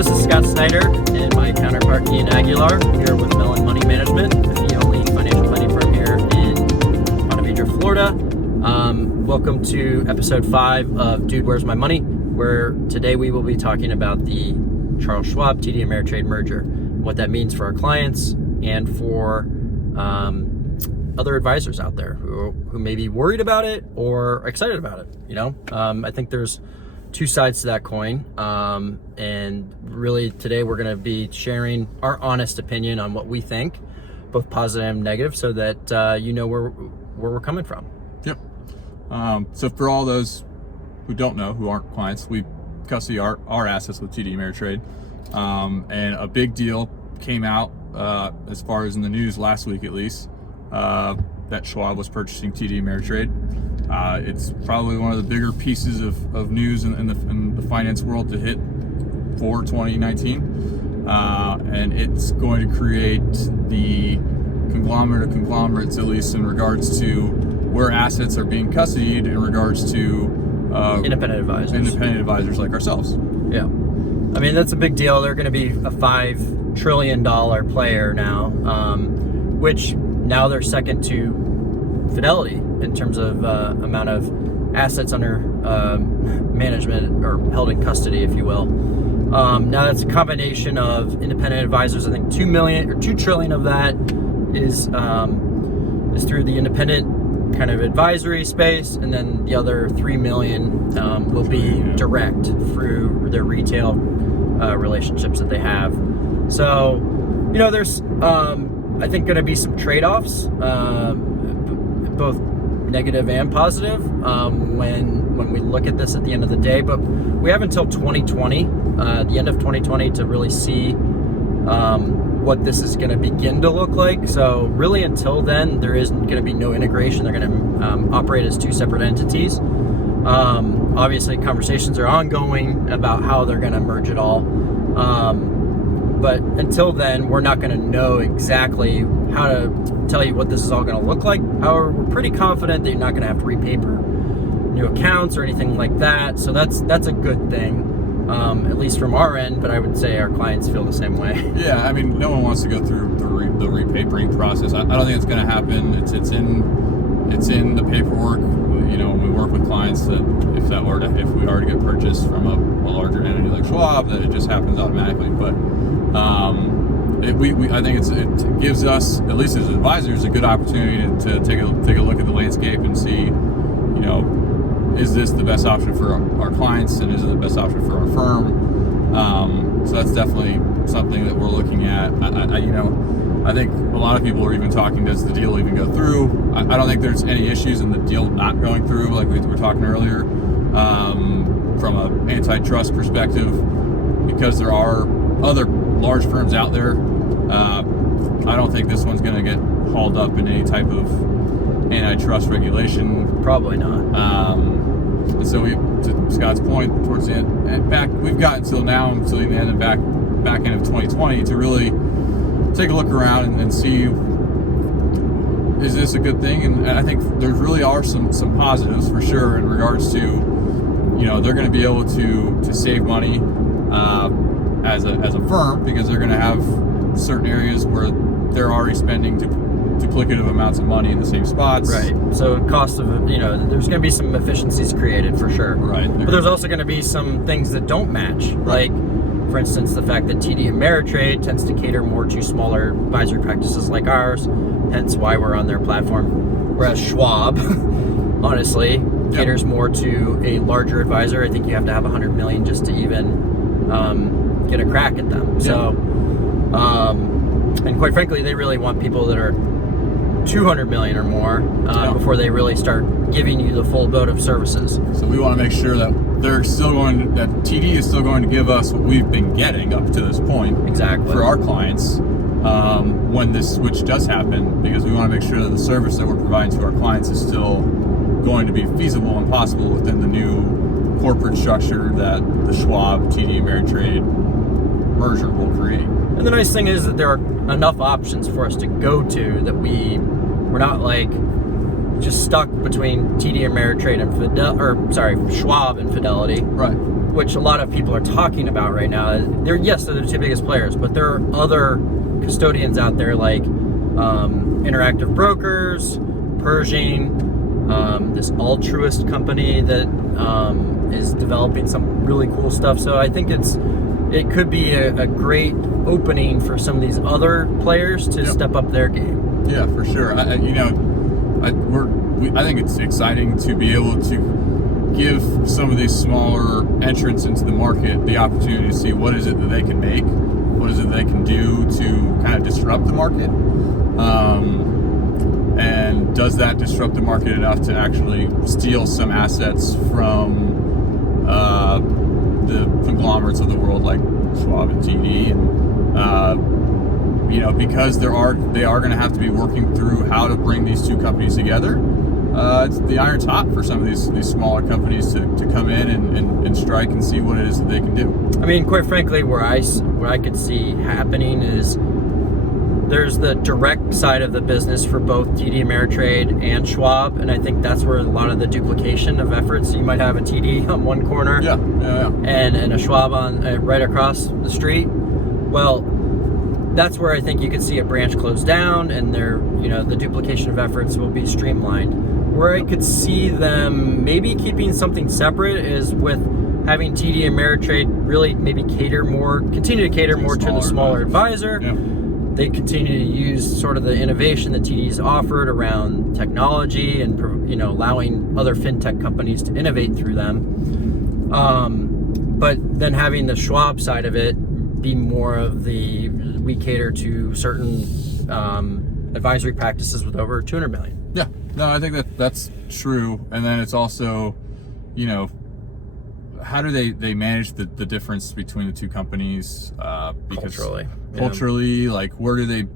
Hello, this is Scott Snyder and my counterpart Ian Aguilar here with Mellon Money Management, the only financial planning firm here in Ponte Vedra, Florida. Welcome to episode 5 of Dude, Where's My Money? Where today we will be talking about the Schwab TD Ameritrade merger, what that means for our clients and for other advisors out there who may be worried about it or excited about it. I think there's two sides to that coin, and really today we're going to be sharing our honest opinion on what we think, both positive and negative, so that you know where we're coming from. Yep. So for all those who don't know, who aren't clients, we custody our assets with TD Ameritrade, and a big deal came out as far as in the news last week at least, that Schwab was purchasing TD Ameritrade. It's probably one of the bigger pieces of news in the finance world to hit for 2019, and it's going to create the conglomerate of conglomerates, at least in regards to where assets are being custodied in regards to Independent advisors like ourselves. Yeah, I mean, that's a big deal. They're going to be a $5 trillion player now, which now they're second to Fidelity in terms of amount of assets under management or held in custody, if you will. Now that's a combination of independent advisors. I think $2 trillion of that is through the independent kind of advisory space, and then the other $3 million will be direct through their retail relationships that they have. So, there's I think going to be some trade-offs, both negative and positive, when we look at this at the end of the day. But we have until 2020, the end of 2020, to really see what this is going to begin to look like. So really until then, there is going to be no integration. They're going to operate as two separate entities. Obviously, conversations are ongoing about how they're going to merge it all. But until then, we're not going to know exactly how to tell you what this is all going to look like. However, we're pretty confident that you're not going to have to repaper new accounts or anything like that. So that's a good thing, at least from our end. But I would say our clients feel the same way. Yeah, I mean, no one wants to go through the repapering process. I don't think it's going to happen. It's in the paperwork. When we work with clients, that if we are to get purchased from a larger entity like Schwab, that it just happens automatically. But I think it gives us, at least as advisors, a good opportunity to take a look at the landscape and see, is this the best option for our clients, and is it the best option for our firm? So that's definitely something that we're looking at. I think a lot of people are even talking, does the deal even go through? I don't think there's any issues in the deal not going through, like we were talking earlier, from an antitrust perspective, because there are other large firms out there. I don't think this one's going to get hauled up in any type of antitrust regulation. Probably not. And so to Scott's point, towards the end, and we've got until the end of back end of 2020 to really take a look around and see, is this a good thing? And I think there really are some positives for sure in regards to, they're going to be able to save money as a firm, because they're going to have certain areas where they're already spending duplicative amounts of money in the same spots. Right. So cost of, there's going to be some efficiencies created for sure. Right. But there's also going to be some things that don't match. Right. Like, for instance, the fact that TD Ameritrade tends to cater more to smaller advisory practices like ours, hence why we're on their platform. Whereas Schwab, honestly, caters more to a larger advisor. I think you have to have 100 million just to even get a crack at them. Yeah. So, and quite frankly, they really want people that are 200 million or more before they really start giving you the full boat of services. So we want to make sure that that TD is still going to give us what we've been getting up to this point. Exactly. For our clients, when this switch does happen, because we want to make sure that the service that we're providing to our clients is still going to be feasible and possible within the new corporate structure that the Schwab TD Ameritrade merger will create. And the nice thing is that there are enough options for us to go to that we're not like just stuck between TD Ameritrade and Schwab and Fidelity. Right. which a lot of people are talking about right now. They're the two biggest players, but there are other custodians out there like Interactive Brokers, Pershing, this altruist company that is developing some really cool stuff. So I think it could be a great opening for some of these other players to step up their game. Yeah, for sure. I think it's exciting to be able to give some of these smaller entrants into the market the opportunity to see what is it that they can make, what is it they can do to kind of disrupt the market, and does that disrupt the market enough to actually steal some assets from the conglomerates of the world like Schwab and TD, and because they are going to have to be working through how to bring these two companies together. It's the iron's hot for some of these smaller companies to come in and strike and see what it is that they can do. I mean, quite frankly, what I could see happening is there's the direct side of the business for both TD Ameritrade and Schwab, and I think that's where a lot of the duplication of efforts. You might have a TD on one corner, and a Schwab on right across the street. Well, that's where I think you could see a branch close down, and the duplication of efforts will be streamlined. Where I could see them maybe keeping something separate is with having TD Ameritrade really maybe continue to cater more to the smaller advisor. Yeah. They continue to use sort of the innovation that TD's offered around technology and allowing other fintech companies to innovate through them. But then having the Schwab side of it be more of we cater to certain advisory practices with over 200 million. Yeah, no, I think that's true. And then it's also, how do they manage the difference between the two companies? Because culturally, like where do they,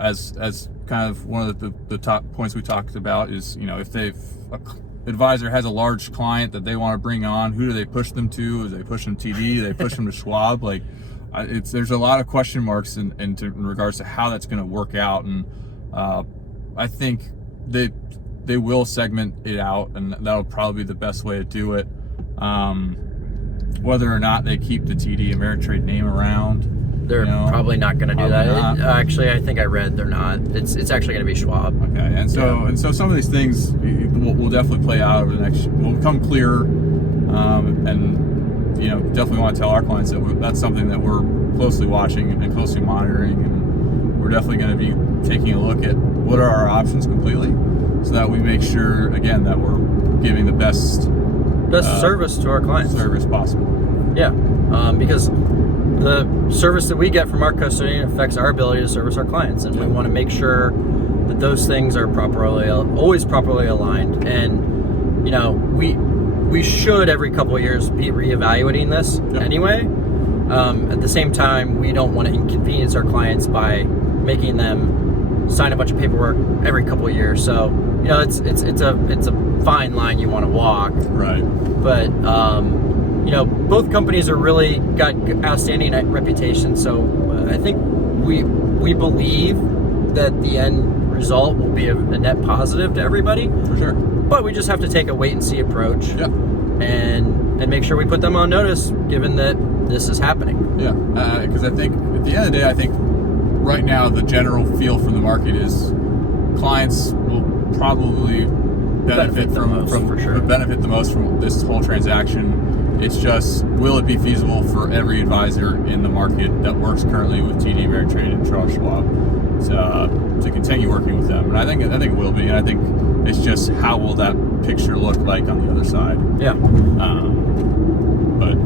as kind of one of the top points we talked about is, if advisor has a large client that they want to bring on, who do they push them to? Do they push them to TD? Do they push them to Schwab? Like, there's a lot of question marks in regards to how that's going to work out, and I think they will segment it out, and that'll probably be the best way to do it. Whether or not they keep the TD Ameritrade name around, they're probably not going to do that. Actually, I think I read they're not. It's actually going to be Schwab. Okay, and so some of these things will definitely play out over the next. Will become clearer, and definitely want to tell our clients that that's something that we're closely watching and closely monitoring, and we're definitely going to be taking a look at what are our options completely, so that we make sure again that we're giving the best service to our clients. Service possible. Yeah, because the service that we get from our custodian affects our ability to service our clients, and we want to make sure that those things are always properly aligned. And we should every couple of years be reevaluating this anyway. At the same time, we don't want to inconvenience our clients by making them sign a bunch of paperwork every couple of years. So it's a fine line you want to walk. Right. But both companies are really got outstanding reputation. So I think we believe that the end result will be a net positive to everybody. For sure. But we just have to take a wait and see approach. Yeah. And make sure we put them on notice, given that this is happening. Yeah, because I think at the end of the day, I think right now the general feel from the market is clients will probably benefit benefit the most from this whole transaction. It's just, will it be feasible for every advisor in the market that works currently with TD Ameritrade and Charles Schwab to continue working with them? And I think it will be. And I think it's just how will that picture look like on the other side? Yeah. But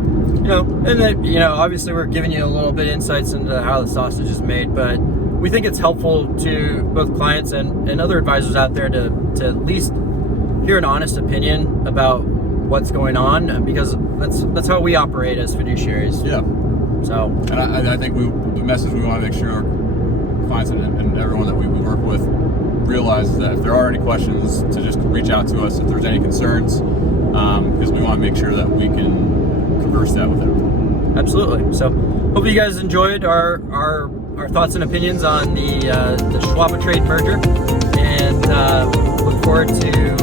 and then obviously we're giving you a little bit insights into how the sausage is made, but we think it's helpful to both clients and other advisors out there to at least hear an honest opinion about what's going on, because that's how we operate as fiduciaries. Yeah. So. And I think the message we want to make sure our clients and everyone that we work with realizes that if there are any questions, to just reach out to us if there's any concerns, because we want to make sure that we can converse that with everyone. Absolutely. So hope you guys enjoyed our thoughts and opinions on the Schwab and Trade merger, and look forward to